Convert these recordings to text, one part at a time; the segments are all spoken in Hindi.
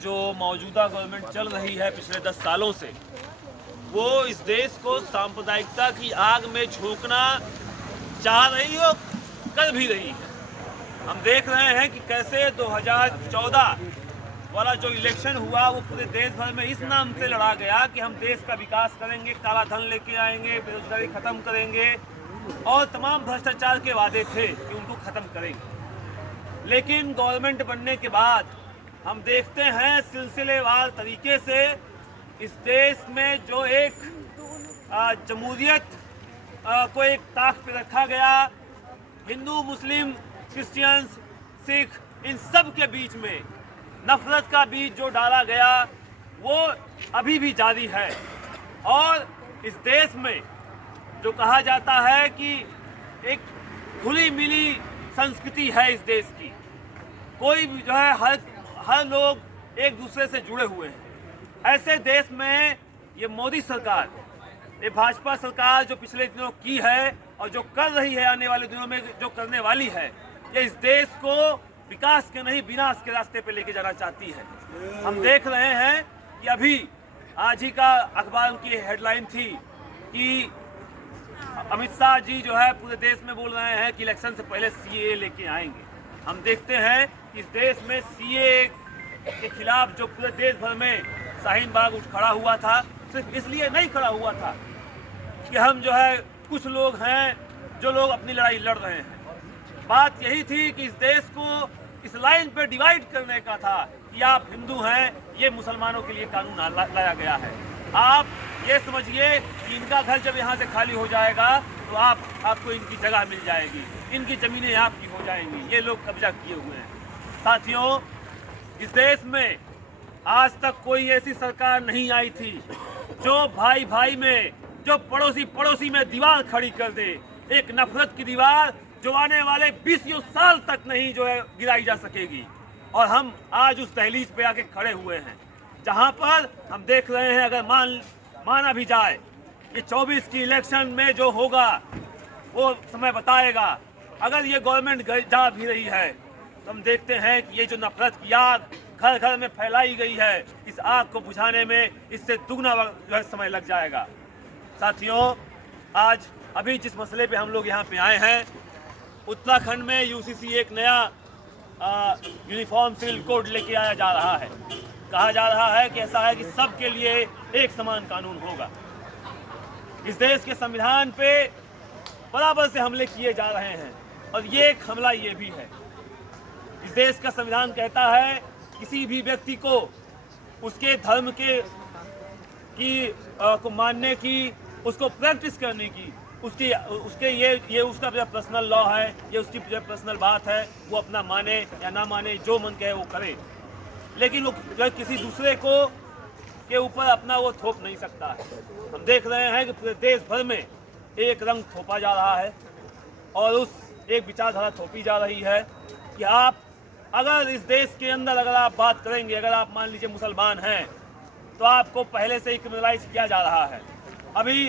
जो मौजूदा गवर्नमेंट चल रही है पिछले 10 सालों से, वो इस देश को सांप्रदायिकता की आग में झोंकना चाह रही हो, कर भी रही है। हम देख रहे हैं कि कैसे 2014 वाला जो इलेक्शन हुआ वो पूरे देश भर में इस नाम से लड़ा गया कि हम देश का विकास करेंगे, काला धन लेके आएंगे, बेरोजगारी खत्म करेंगे और तमाम भ्रष्टाचार के वादे थे कि उनको खत्म करेंगे। लेकिन गवर्नमेंट बनने के बाद हम देखते हैं सिलसिलेवार तरीके से इस देश में जो एक जमहूरियत को एक ताक पे रखा गया, हिंदू, मुस्लिम, क्रिश्चियंस, सिख, इन सब के बीच में नफरत का बीज जो डाला गया वो अभी भी जारी है। और इस देश में जो कहा जाता है कि एक खुली मिली संस्कृति है इस देश की, कोई भी जो है हर लोग एक दूसरे से जुड़े हुए हैं। ऐसे देश में ये मोदी सरकार, ये भाजपा सरकार जो पिछले दिनों की है और जो कर रही है, आने वाले दिनों में जो करने वाली है, ये इस देश को विकास के नहीं विनाश के रास्ते पे लेके जाना चाहती है। हम देख रहे हैं कि अभी आज ही का अखबार की हेडलाइन थी कि अमित शाह जी जो है पूरे देश में बोल रहे हैं कि इलेक्शन से पहले सीए लेके आएंगे। हम देखते हैं कि इस देश में सीए के खिलाफ जो पूरे देश भर में शाहीन बाग उठ खड़ा हुआ था, सिर्फ इसलिए नहीं खड़ा हुआ था कि हम जो है कुछ लोग हैं जो लोग अपनी लड़ाई लड़ रहे हैं। बात यही थी कि इस देश को इस लाइन पे डिवाइड करने का था कि आप हिंदू हैं, ये मुसलमानों के लिए कानून लाया गया है। आप ये समझिए कि इनका घर जब यहाँ से खाली हो जाएगा तो आपको इनकी जगह मिल जाएगी, इनकी ज़मीनें आपकी हो जाएंगी। ये लोग कब्जा किए हुए हैं। साथियों, इस देश में आज तक कोई ऐसी सरकार नहीं आई थी जो भाई भाई में, जो पड़ोसी में दीवार खड़ी कर दे, एक नफरत की दीवार जो आने वाले 20 साल तक नहीं जो है गिराई जा सकेगी। और हम आज उस दहलीज पे आके खड़े हुए हैं जहां पर हम देख रहे हैं, अगर माना भी जाए कि 24 की इलेक्शन में जो होगा वो समय बताएगा। अगर ये गवर्नमेंट जा भी रही है तो हम देखते हैं कि ये जो नफरत की आग घर घर में फैलाई गई है, इस आग को बुझाने में इससे दुगना समय लग जाएगा। साथियों, आज अभी जिस मसले पे हम लोग यहाँ पे आए हैं, उत्तराखंड में यूसीसी एक नया यूनिफॉर्म सिविल कोड लेके आया जा रहा है। कहा जा रहा है कि ऐसा है कि सबके लिए एक समान कानून होगा। इस देश के संविधान पे बराबर से हमले किए जा रहे हैं और ये एक हमला ये भी है। इस देश का संविधान कहता है किसी भी व्यक्ति को उसके धर्म को मानने की, उसको प्रैक्टिस करने की, उसके ये उसका जो पर्सनल लॉ है, ये उसकी जो पर्सनल बात है, वो अपना माने या ना माने, जो मन कहे वो करे। लेकिन वो किसी दूसरे के ऊपर अपना वो थोप नहीं सकता है। हम देख रहे हैं कि पूरे देश भर में एक रंग थोपा जा रहा है और उस एक विचारधारा थोपी जा रही है कि आप अगर इस देश के अंदर अगर आप बात करेंगे, अगर आप मान लीजिए मुसलमान हैं, तो आपको पहले से ही क्रिमिनलाइज किया जा रहा है। अभी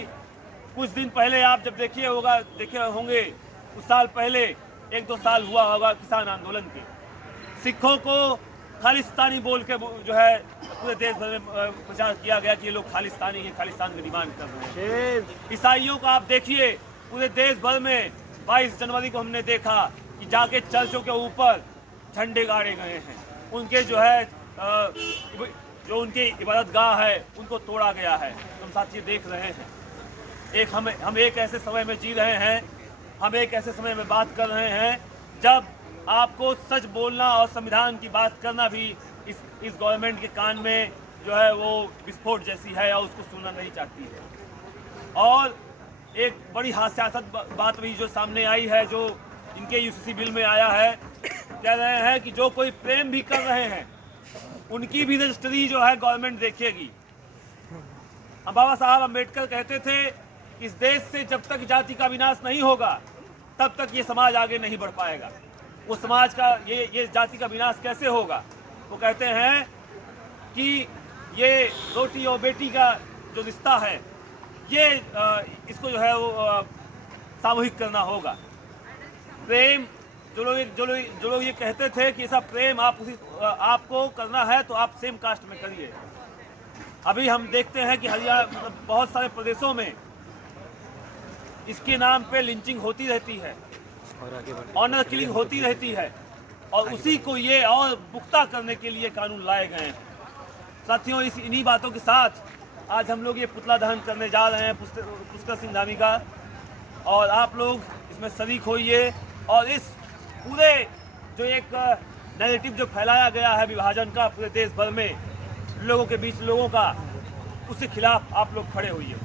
कुछ दिन पहले आप जब देखे होंगे कुछ साल पहले 1-2 साल हुआ होगा किसान आंदोलन के, सिखों को खालिस्तानी बोल के जो है पूरे देश भर में प्रचार किया गया कि ये लोग खालिस्तानी है, खालिस्तान की डिमांड कर रहे हैं। ईसाइयों का आप देखिए, पूरे देश भर में 22 जनवरी को हमने देखा कि जाके चर्चों के ऊपर झंडे गाड़े गए हैं, उनके जो है जो उनकी इबादत गाह है उनको तोड़ा गया है। हम साथी देख रहे हैं, हम एक ऐसे समय में जी रहे हैं, हम एक ऐसे समय में बात कर रहे हैं जब आपको सच बोलना और संविधान की बात करना भी इस गवर्नमेंट के कान में जो है वो विस्फोट जैसी है और उसको सुनना नहीं चाहती है। और एक बड़ी हास्यास्पद बात भी जो सामने आई है, जो इनके यूसीसी बिल में आया है, कह रहे हैं कि जो कोई प्रेम भी कर रहे हैं उनकी भी रजिस्ट्री जो है गवर्नमेंट देखेगी। बाबा साहब अम्बेडकर कहते थे इस देश से जब तक जाति का विनाश नहीं होगा तब तक ये समाज आगे नहीं बढ़ पाएगा। वो समाज का ये जाति का विनाश कैसे होगा? वो कहते हैं कि ये रोटी और बेटी का जो रिश्ता है, ये इसको जो है वो सामूहिक करना होगा। प्रेम जो लोग ये कहते थे कि ऐसा प्रेम आपको करना है तो आप सेम कास्ट में करिए। अभी हम देखते हैं कि हरियाणा मतलब बहुत सारे प्रदेशों में इसके नाम पे लिंचिंग होती रहती है, ऑनर किलिंग होती रहती है, और उसी को ये और पुख्ता करने के लिए कानून लाए गए हैं। साथियों, इन्हीं बातों के साथ आज हम लोग ये पुतला दहन करने जा रहे हैं पुष्कर सिंह धामी का, और आप लोग इसमें शरीक होइए और इस पूरे जो एक नैरेटिव जो फैलाया गया है विभाजन का पूरे देश भर में लोगों के बीच लोगों का, उसके खिलाफ आप लोग खड़े होइए।